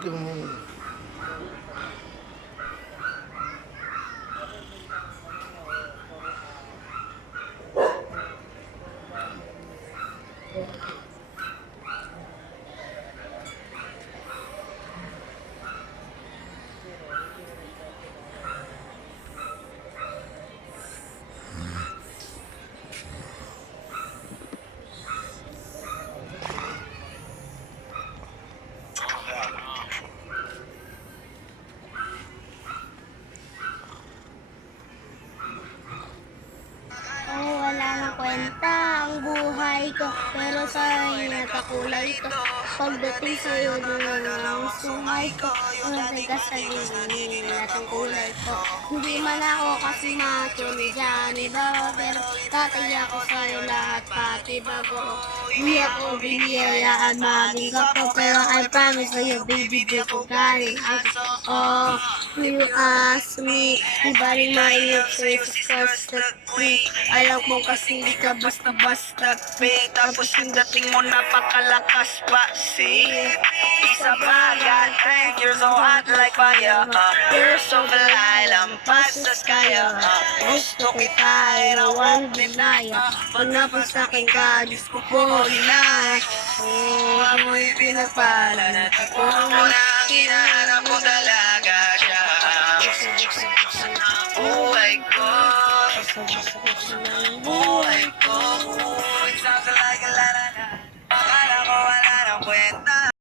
Yung Wala na kwenta ang buhay ko, pero sa natakulay ito. Pagdating sa'yo ang sungay ko, umatay ka sa gilid at ang kulay ko. Hindi man ako kasi matuli dyan iba, pero tatay ako sa'yo lahat pati bago. Hindi ako biniyayaan maging kapo, pero I promise sa'yo baby, di ko galing out. Oh, you ask me, di ba rin mainip sa'yo sa free? Alam mo kasi di ka basta-basta pe. Tapos yung dating mo napakalakas pa. See? Isa bagat, you're so hot like fire. You're so fly, lampas sa skya. Gusto kita, I don't want deny. Pag napasakin ka, Diyos ko po, inay. Oh, amoy pinagpala na tako mo na ang hinahanap ko talaga siya. Buhay ko.